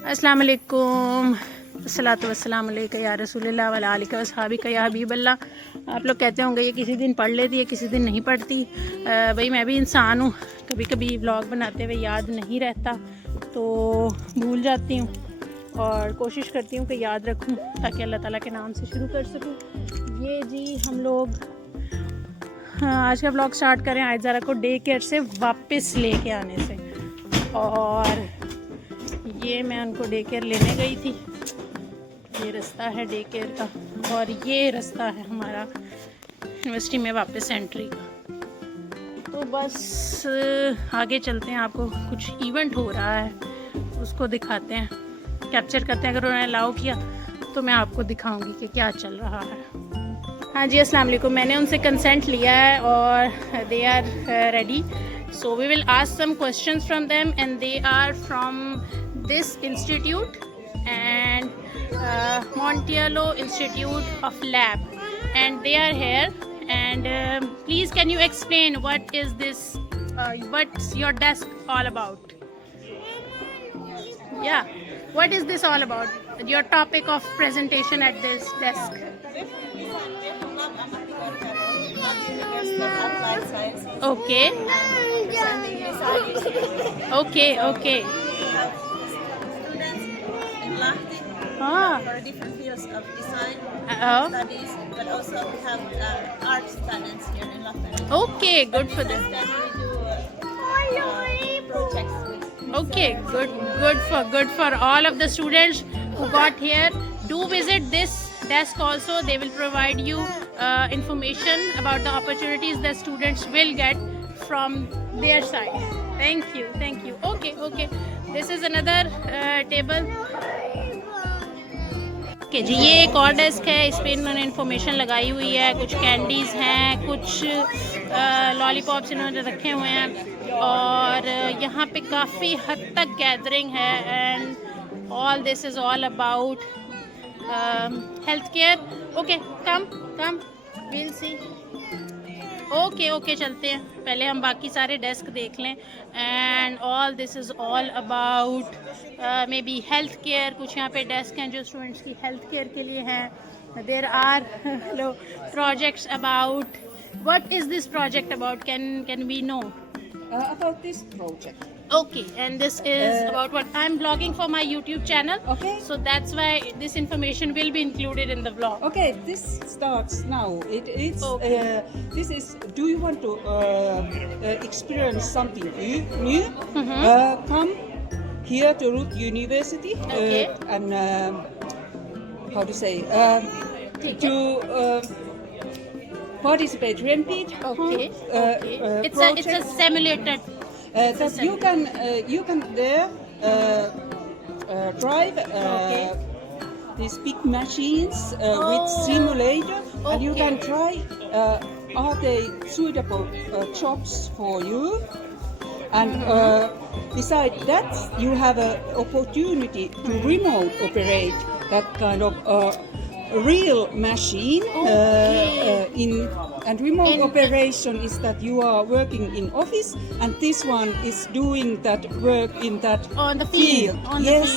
अस्सलाम वालेकुम, अस्सलातु वस्सलाम अलैका या रसूलल्लाह व अला आलिका व अस्हाबिका या हबीबल्लाह। आप लोग कहते होंगे ये किसी दिन पढ़ लेती है, किसी दिन नहीं पढ़ती। भाई मैं भी इंसान हूँ, कभी कभी व्लॉग बनाते हुए याद नहीं रहता तो भूल जाती हूँ और कोशिश करती हूँ कि याद रखूँ ताकि अल्लाह ताला के नाम से शुरू कर सकूँ। ये जी हम लोग आज का व्लॉग स्टार्ट करें आयज़ारा को डे केयर से वापस लेके आने से। और ये मैं उनको डे केयर लेने गई थी, ये रास्ता है डे केयर का और ये रास्ता है हमारा यूनिवर्सिटी में वापस एंट्री का। तो बस आगे चलते हैं, आपको कुछ इवेंट हो रहा है उसको दिखाते हैं, कैप्चर करते हैं। अगर उन्होंने अलाउ किया तो मैं आपको दिखाऊंगी कि क्या चल रहा है। हाँ जी, अस्सलाम वालेकुम। मैंने उनसे कंसेंट लिया है और they are ready, so we will ask some questions from them and they are from this institute and Monticello Institute of Lab and they are here and please can you explain what is this, what's your desk all about? Yeah, what is this all about, your topic of presentation at this desk? Okay. Okay. For different fields of design studies, but also we have art students here in Lapland. Okay, good for them. Then we do projects with. Okay, good for all of the students who got here. Do visit this desk also. They will provide you information about the opportunities that students will get from their side. Thank you. Okay. This is another table. Okay जी, ये एक और desk है, इस पर इन्होंने information लगाई हुई है। कुछ कैंडीज़ हैं, कुछ लॉलीपॉप्स इन्होंने रखे हुए हैं और यहाँ पे काफ़ी हद तक गैदरिंग है and all this is all about health care. Okay, come will see. Okay चलते हैं, पहले हम बाकी सारे डेस्क देख लें। And all this is all about may be health care. कुछ यहाँ पे डेस्क हैं जो स्टूडेंट्स की हेल्थ केयर के लिए हैं। There are projects about, what is this project about, can we know about this project? Okay, and this is about what I'm blogging for my YouTube channel. Okay. So that's why this information will be included in the vlog. Okay, this starts now. It's Okay. This is. Do you want to experience something new? Come here to Root University Okay. and how to say to participate. Repeat. Okay. It's a simulated. That you can there drive these big machines with simulator, and you can try are they suitable jobs for you, and besides that you have an opportunity to remote operate that kind of real machine. And remote operation is that you are working in office, and this one is doing that work in that On the field. On yes,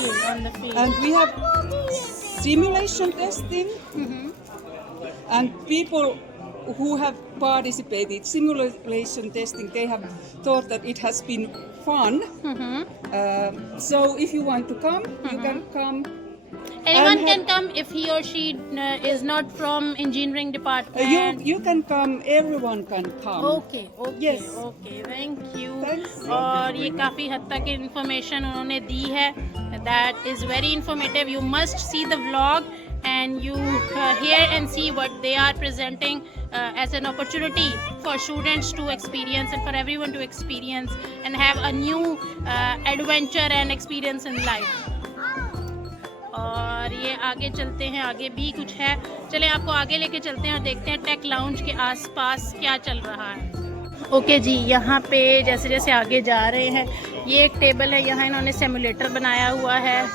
the field. and we have simulation testing, and people who have participated simulation testing, they have thought that it has been fun. So if you want to come, you can come. Anyone can come if he or she is not from engineering department. You can come. Everyone can come. Okay. Yes. Okay, thank you. Thanks. और ये काफ़ी हद तक information उन्होंने दी है, that is very informative. You must see the vlog and you hear and see what they are presenting as an opportunity for students to experience and for everyone to experience and have a new adventure and experience in life. और ये आगे चलते हैं, आगे भी कुछ है, चलें आपको आगे लेके चलते हैं और देखते हैं टेक लाउंज के आसपास क्या चल रहा है। ओके जी, यहाँ पे जैसे जैसे आगे जा रहे हैं, ये एक टेबल है, यहाँ इन्होंने सिमुलेटर बनाया हुआ है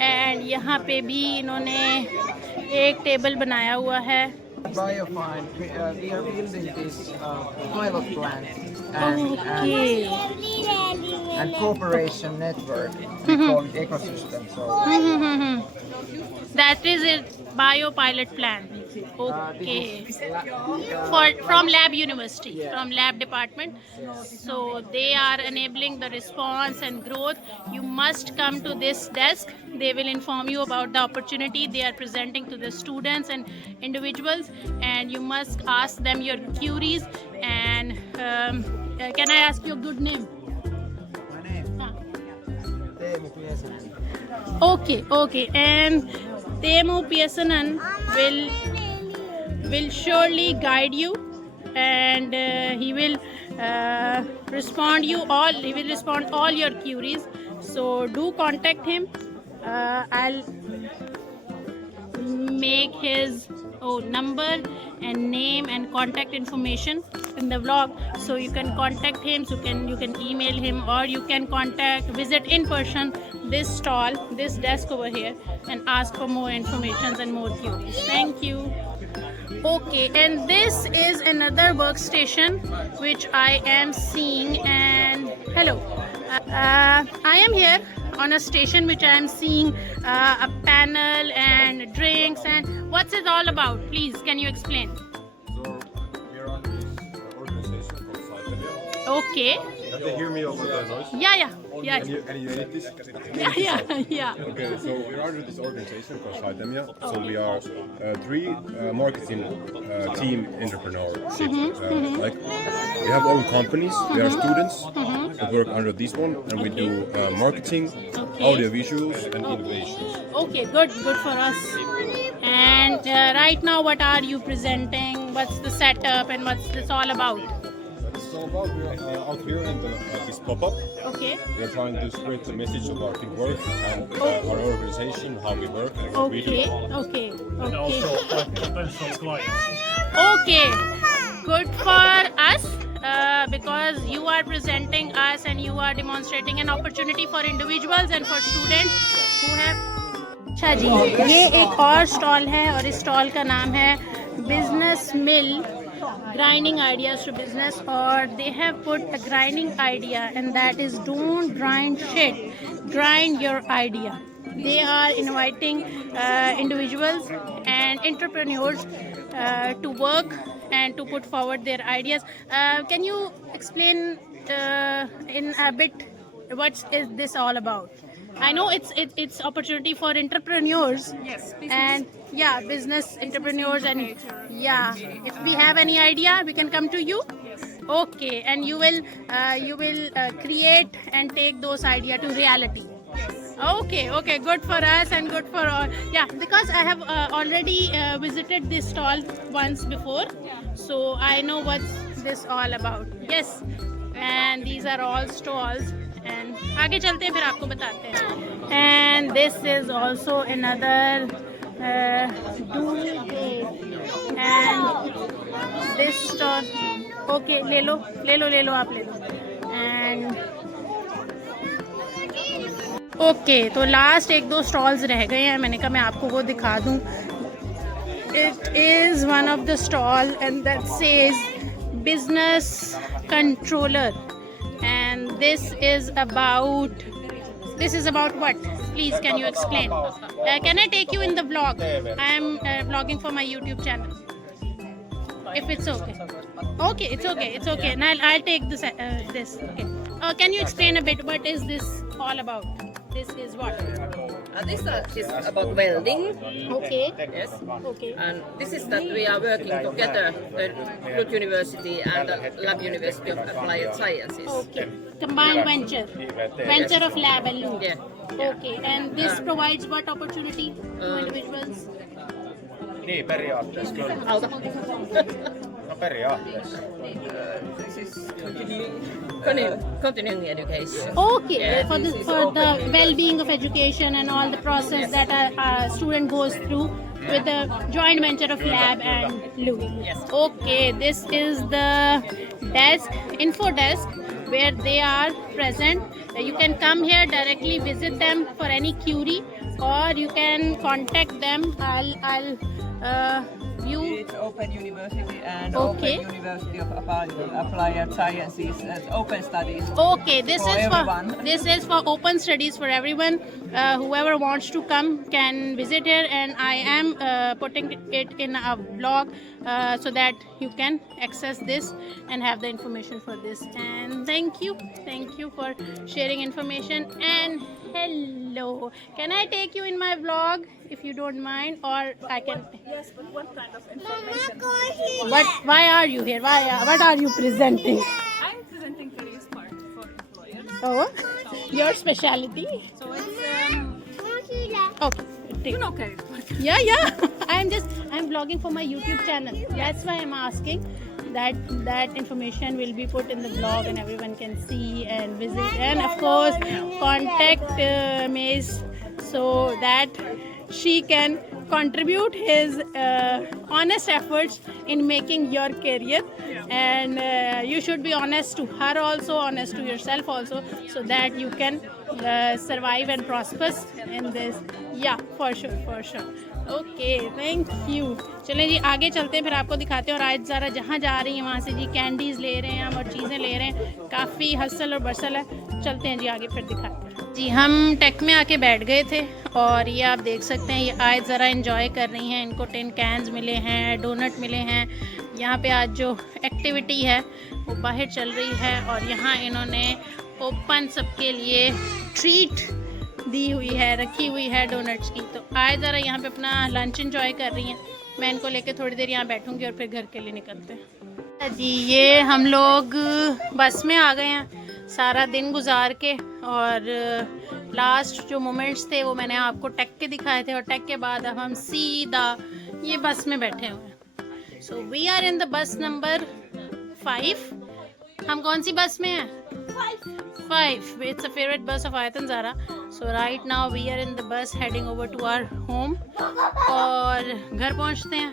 एंड यहाँ पे भी इन्होंने एक टेबल बनाया हुआ है। Biofine, we are building this pilot plant and and cooperation network. We call it ecosystem. So That is a biopilot plan. Okay. From Lab University, from Lab Department. So they are enabling the response and growth. You must come to this desk. They will inform you about the opportunity they are presenting to the students and individuals, and you must ask them your queries. And can I ask your good name? my name Teemu Piesanen. Okay. And Teemu Piesanen will surely guide you, and he will respond all your queries. So do contact him. I'll make his number and name and contact information in the vlog, so you can contact him. So you can email him, or you can visit in person this stall, this desk over here, and ask for more information and more queries. Thank you. Okay, and this is another workstation which I am seeing. And hello, I am here on a station which I am seeing a panel and drinks. And what's it all about? Please, can you explain? So we're on this organization called Saitemia. Okay. Can they hear me over the noise? Yeah. Can you edit this? Yeah. Okay, so we're under this organization called Saitemia. So we are three marketing team entrepreneurship. Like we have own companies. We are students who work under this one, and we do marketing, audio visuals, and innovations. Okay, good for us. And right now, what are you presenting? What's the setup, and what's this all about? So about we're out here in this pop-up. Okay. We are trying to spread the message about the work and our organization, how we work, and what we do. Okay. And also potential clients. Okay, good for us because you are presenting us and you are demonstrating an opportunity for individuals and for students who have. अच्छा जी, ये एक और stall है और इस stall का नाम है business mill, grinding ideas to business, or they have put a grinding idea, and that is don't grind shit, grind your idea. They are inviting individuals and entrepreneurs to work and to put forward their ideas. Can you explain in a bit what is this all about? I know it's opportunity for entrepreneurs. Yes, And yeah, business entrepreneurs, and yeah, if we have any idea, we can come to you. Okay, and you will create and take those idea to reality. Okay, good for us and good for all. Yeah, because I have already visited this stall once before, so I know what's this all about. Yes, and these are all stalls. And आगे चलते हैं, फिर आपको बताते हैं. And this is also another and this stall. Okay, ले लो आप ले लो. And okay, तो लास्ट एक दो स्टॉल्स रह गए हैं. मैंने कहा मैं आपको वो दिखा दूँ. It is one of the stall, and that says business controller. And this is about what? Please, can you explain? Can I take you in the vlog? I am vlogging for my YouTube channel. If it's okay. Okay, it's okay. And I'll take this. Okay. Can you explain a bit? What is this all about? This is what? This is about welding. Okay. Yes. Okay. And this is that we are working together, the Lund University and the Lab University of Applied Sciences. Okay. Combined venture of lab and Lund. Yeah. Okay. And this provides what opportunity to individuals? Niin, periaatteessa kyllä. Auta. No periaatteessa. This is continuing education. Okay, Yeah, for this is the open. well-being of education and all the process that a student goes through with the joint venture of lab and Lund. Yes. Okay, this is the info desk where they are present. You can come here directly, visit them for any query, or you can contact them. I'll You? It's Open University and Okay. Open University of Applied Sciences as open studies. Okay, this For is everyone. for this is for open studies for everyone. Whoever wants to come can visit here, and I am putting it in a blog so that you can access this and have the information for this. And thank you for sharing information. And hello, can I take you in my vlog if you don't mind, or I can? Yes, but what kind of information? Why are you here? What are you presenting? I'm presenting career part for employers. Oh, your specialty? So it's Okay. you know career part. Yeah. I'm vlogging for my YouTube channel. That's why I'm asking. That information will be put in the blog and everyone can see and visit, and of course contact Maze so that she can contribute his honest efforts in making your career, and you should be honest to her also, honest to yourself also, so that you can survive and prosper in this. Yeah, for sure. Okay, thank you. चलें जी आगे चलते हैं, फिर आपको दिखाते हैं। और आज ज़रा जहाँ जा रही हैं वहाँ से जी कैंडीज़ ले रहे हैं हम और चीज़ें ले रहे हैं, काफ़ी हसल और बरसल है। चलते हैं जी आगे, फिर दिखाते हैं जी। हम टेक में आके बैठ गए थे और ये आप देख सकते हैं, ये आज ज़रा इन्जॉय कर रही हैं। इनको टिन कैंस मिले हैं, डोनट मिले हैं। यहाँ पे आज जो एक्टिविटी है वो बाहर चल रही है, और यहाँ इन्होंने ओपन सबके लिए ट्रीट दी हुई है, रखी हुई है डोनट्स की। तो आज ज़रा यहाँ पे अपना लंच एंजॉय कर रही हैं। मैं इनको लेके थोड़ी देर यहाँ बैठूंगी और फिर घर के लिए निकलते हैं जी। ये हम लोग बस में आ गए हैं सारा दिन गुजार के, और लास्ट जो मोमेंट्स थे वो मैंने आपको टेक के दिखाए थे, और टेक के बाद अब हम सीधा ये बस में बैठे हुए हैं। So we are in the bus number 5। हम कौन सी बस में हैं? 5. It's a favorite bus of Ayatan Zara. So right now we are in the bus heading over to our home. और घर पहुंचते हैं,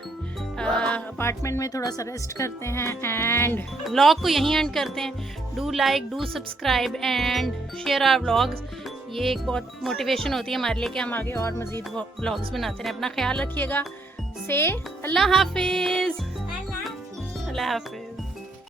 अपार्टमेंट में थोड़ा सा रेस्ट करते हैं, एंड व्लॉग को यहीं एंड करते हैं। Do like, do subscribe and share our vlogs. ये एक बहुत मोटिवेशन होती है हमारे लिए कि हम आगे और मज़ीद व्लॉग्स बनाते रहें। अपना ख्याल रखिएगा। से अल्लाह हाफिज़। अल्लाह हाफिज़।